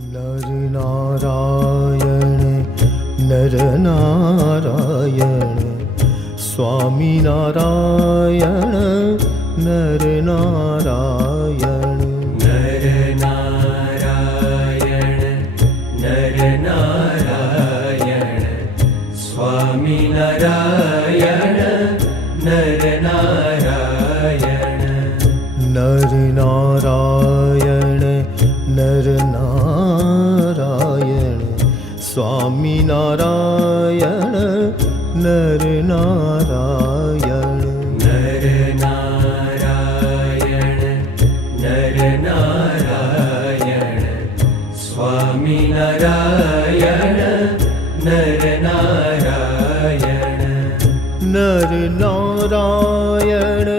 Nar Narayan Nar Narayan Swami Narayan Nar Narayan Nar Narayan Nar Narayan Swami Narayan Nar Narayan Nar Narayan Nar Narayan Swami Narayan Nar Narayan Nar Narayan Nar Narayan Swami Narayan Nar Narayan Nar Narayan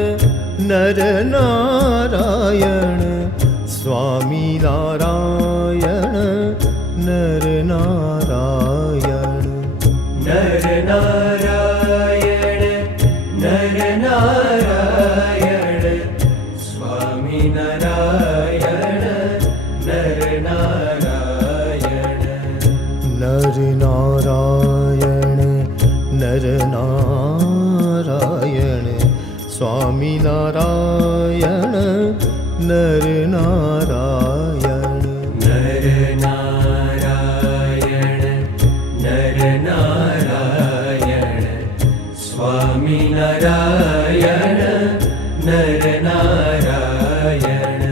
Nar Narayan Swami Narayan Nar Narayan Nar Narayan Nar Narayan Swami Narayan Nar Narayan Nar Narayan Nar Narayan Swami Narayan Nar Narayan Nar Narayan Nar Narayan Swami Narayan Nar Narayan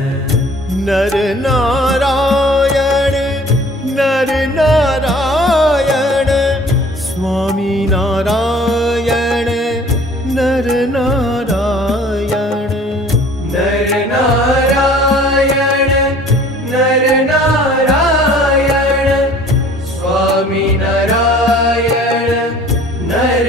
Nar Narayan Nar Narayan Swami Narayan Nar Narayan Nar Narayan Nar Narayan Swami Narayan Nar